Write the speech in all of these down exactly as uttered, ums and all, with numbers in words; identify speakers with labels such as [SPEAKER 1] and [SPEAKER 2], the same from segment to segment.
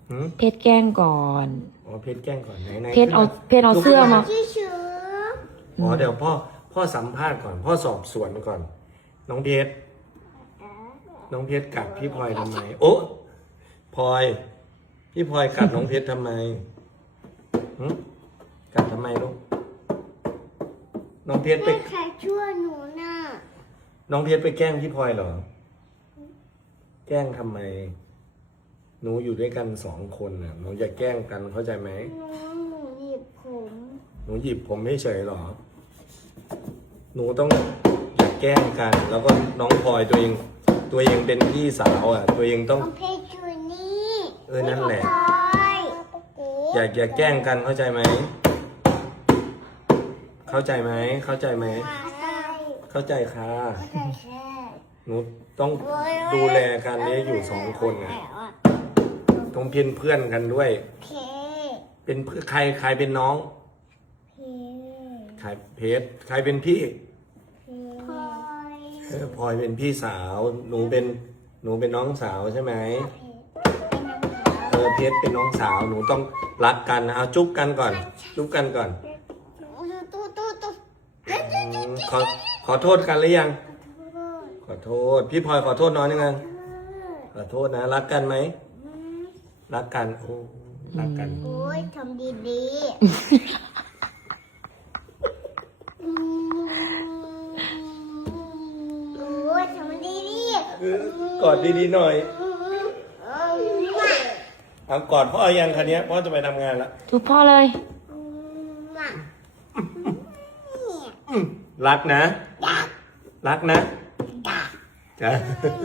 [SPEAKER 1] เพชรแกล้งก่อน
[SPEAKER 2] อ๋อเพชรแกล้งก่อนไหนไหน
[SPEAKER 1] เพชรเอาเพชรเอาเสื้อมา
[SPEAKER 2] อ๋อเดี๋ยวพ่อพ่อสัมภาษณ์ก่อนพ่อสอบสวนก่อน น้องเพชรน้องเพชรกัดพี่พลอยทำไมโอ้พลอยพี่พลอยกัดน้องเพชรทำไมหึกัดทำไมลูกน้องเพชรไป
[SPEAKER 3] ใครช่วยหนูน่ะ
[SPEAKER 2] น้องเพชรไปแกล้งพี่พลอยเหรอแกล้งทำไมหนูอยู่ด้วยกันสองคนน่ะหนูอย่าแกล้งกันเข้าใจไหม
[SPEAKER 3] หนูหนูหยิบผม
[SPEAKER 2] หนูหยิบผมไม่เฉยหรอหนูต้องอย่าแกล้งกัน แล้วก็น้องพลอยตัวเองตัวเองเป็นพี่สาวอ่ะ ตัวเองต้อง
[SPEAKER 3] เพชรช่วยนี่
[SPEAKER 2] เออนั่นแหละ
[SPEAKER 3] พลอย
[SPEAKER 2] อย่าอย่าแกล้งกันเข้าใจไหมเข้าใจไหมเข้าใจไหม
[SPEAKER 3] ใช่
[SPEAKER 2] เข้าใจค่ะ
[SPEAKER 3] ใช่ใช่
[SPEAKER 2] หนูต้องดูแลกันเนี่ยอยู่สองคนอ่ะต้องเป็นเพื่อนกันด้วย
[SPEAKER 3] เพชร
[SPEAKER 2] เป็นเพื่อนใครใครเป็นน้อง
[SPEAKER 3] เพชร
[SPEAKER 2] ใครเพชรใครเป็นพี่
[SPEAKER 3] พลอย
[SPEAKER 2] เออพลอยเป็นพี่สาว หนูเป็นหนูเป็นน้องสาวใช่ไหมเออเพชรเป็นน้องสาวหนูต้องรักกันนะเอาจุ๊บกันก่อน จุ๊บกันก่อน
[SPEAKER 3] ตู้ตู้ตู้
[SPEAKER 2] อืมขอขอโทษกันหรือยัง ขอโทษ พี่พลอยขอโทษน้องยังไงขอโทษนะรักกันไหมรักกันโอ้รักกัน
[SPEAKER 3] โอ้ยทำดีดีโอ้ยทำดีดี
[SPEAKER 2] เออกอดดีๆหน่อยเอากอดพ่อยังคันนี้ยพ่อจะไปทำงานละ
[SPEAKER 1] ทุกพ่อเลย
[SPEAKER 2] อืมรักนะ รักนะจ้ะ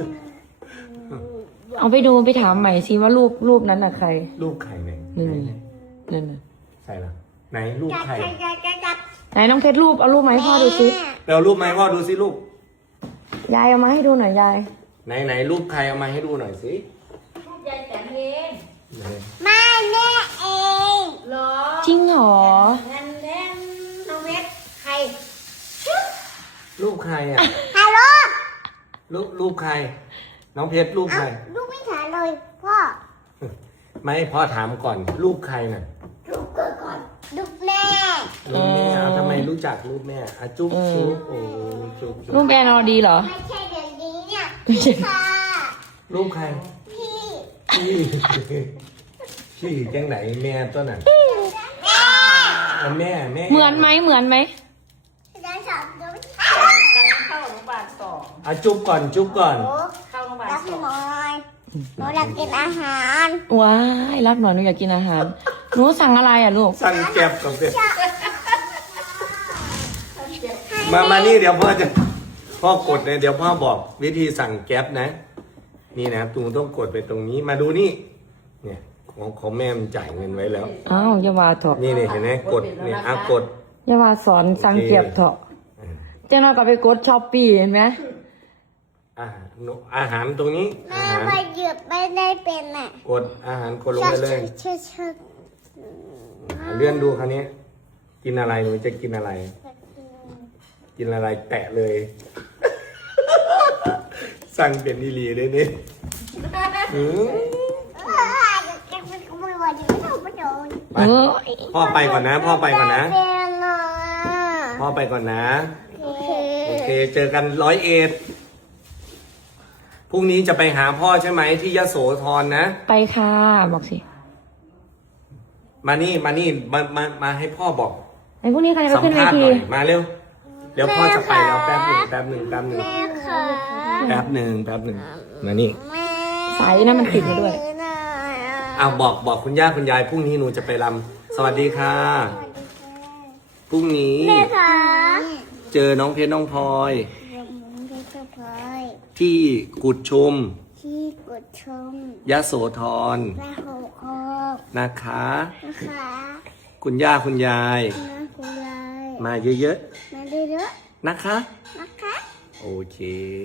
[SPEAKER 1] เอาไปดูไปถามใหม่สิว่ารูปรูปนั้นน่ะใคร
[SPEAKER 2] ลูกไข่ไหน
[SPEAKER 1] นี่นี่นั่นน่ะ
[SPEAKER 2] ใส่ละไหนลูก
[SPEAKER 3] จับ
[SPEAKER 2] ไข่
[SPEAKER 3] จับจับจับ
[SPEAKER 1] ไหนน้องเพชรรูปเอารูปมาให้พ่อดูสิ
[SPEAKER 2] เดี๋ยวรูปไหมพ่อดูสิลูก
[SPEAKER 1] ยายเอามาให้ดูหน่อยยาย
[SPEAKER 2] ไหนไหนรูปใครเอามาให้ดูหน่อยสิ
[SPEAKER 1] รูปยายแต่งเอง
[SPEAKER 2] ไหน
[SPEAKER 3] ไม่แม่เอง
[SPEAKER 1] หรอจริงเหรอ
[SPEAKER 3] นั่นแน่น้องเพชรใคร
[SPEAKER 2] รูปใครอ่ะ
[SPEAKER 3] ฮัลโหล
[SPEAKER 2] รูปรูปใคร น้องเพชรรูปใคร
[SPEAKER 3] ลูกไม่ถ่ายเลยพ่อ
[SPEAKER 2] ไม่พ่อถามก่อน รูปใครน่ะ
[SPEAKER 3] ลูกเกิดก่อนลูกแม่
[SPEAKER 2] รูปแม่เอาทำไมรู้จักรูปแม่อะจุ๊บจุ๊บโอ้จุ๊บจุ๊
[SPEAKER 1] รูป
[SPEAKER 2] บ
[SPEAKER 1] แอนอดีเหรอ
[SPEAKER 3] ไม่ใช่เดี๋ยวนี้เนี่ย
[SPEAKER 1] ไม่ใช่
[SPEAKER 3] ค่ะ
[SPEAKER 2] รูปใคร
[SPEAKER 3] พี่
[SPEAKER 2] พี่พี่จังไหนแม่ตัวนั้น
[SPEAKER 3] แม่
[SPEAKER 2] เอาแม่แม่
[SPEAKER 1] เหมือนไหมเหมือนไหม
[SPEAKER 3] จะสอนดู
[SPEAKER 4] เข้าโรงพยาบาลสอง
[SPEAKER 2] อะจุ๊บก่อนจุ๊บก่อน
[SPEAKER 3] โอ้
[SPEAKER 4] เข้าโรงพยาบาล
[SPEAKER 3] รัก
[SPEAKER 4] สอง
[SPEAKER 3] หน่อยหนูอยากกินอาหาร
[SPEAKER 1] ว้ายรับหน่อยหนูอยากกินอาหารหนูสั่งอะไรอ่ะลูก
[SPEAKER 2] สั่งแก็บกับเด็มามานี่เดี๋ยวพ่อจะพ่อกดเนี่ยเดี๋ยวพ่อบอกวิธีสั่งแก๊ปนะ นี่นะตูต้องกดไปตรงนี้มาดูนี่ เนี่ยของของแม่มันจ่ายเงินไว้แล้ว
[SPEAKER 1] อ้าวอยาวาเถอะ
[SPEAKER 2] นี่นี่เห็นไหมกดเนี่ยอ่ะกด
[SPEAKER 1] อยาวาสอนสั่งเก็บเถอะเจ้าน้อยก็ไปกดช้อปปี้เห็นไหม
[SPEAKER 2] อาหารอาหารตรงนี้อา
[SPEAKER 3] แม่
[SPEAKER 2] หาร
[SPEAKER 3] ไปหยิบไม่ได้เป็นอ่ะ
[SPEAKER 2] กดอาหารกดลงไปเลย
[SPEAKER 3] เชื่อเชื่อ
[SPEAKER 2] เลื่อนดูคราวนี้ กินอะไรหนูจะกินอะไร กินอะไรแตะเลย สั่งเป็นดีลีเลยนี่หือ
[SPEAKER 3] เออแกเป็นขโมยวันนี้ไม่ถูกไม่โดน
[SPEAKER 2] ไปพ่อไปก่อนนะ พ่อไปก่อนนะ
[SPEAKER 3] เป็นอ่ะ
[SPEAKER 2] พ่อไปก่อนนะ
[SPEAKER 3] โอเค
[SPEAKER 2] โอเค เจอกันร้อยเอ็ดพรุ่งนี้จะไปหาพ่อใช่ไหมที่ยโสธรนะ
[SPEAKER 1] ไปค่ะบอกสิ
[SPEAKER 2] มานี่มานี่มามามาให้พ่อบอก
[SPEAKER 1] ไอ้พวกนี้ใครจะไป
[SPEAKER 2] สัม
[SPEAKER 1] ขึ้นเว
[SPEAKER 2] ภาษณ์ห
[SPEAKER 1] ที
[SPEAKER 2] น่อยมาเร็วเดี๋ยวพ่อจะไปแล้วแป๊บหนึ่งแป๊บหนึ่งแป๊บหนึ่ง
[SPEAKER 3] แม่ค่ะ
[SPEAKER 2] แป๊บหนึ่งแป๊บหนึ่งมานี่
[SPEAKER 3] แม่
[SPEAKER 1] สายนั้นมันติดมาด้วย
[SPEAKER 2] เอาบอกบอกคุณย่าคุณยายพรุ่งนี้หนูจะไปรำสวัสดีค่ะพรุ่งนี้
[SPEAKER 3] แม่ค่ะ
[SPEAKER 2] เจอน้องเพชรน้องพลอย
[SPEAKER 3] ผมเป็นสะพาย
[SPEAKER 2] ที่กุดชุม
[SPEAKER 3] ที่กดชม
[SPEAKER 2] ยโสธร
[SPEAKER 3] และหกคอบ
[SPEAKER 2] นะคะ
[SPEAKER 3] นะคะ
[SPEAKER 2] คุณย่าคุณยาย
[SPEAKER 3] นะคุณยาย
[SPEAKER 2] มาเยอะ
[SPEAKER 3] มาเยอะ
[SPEAKER 2] ๆนะคะ
[SPEAKER 3] ๆนะคะ
[SPEAKER 2] โอเค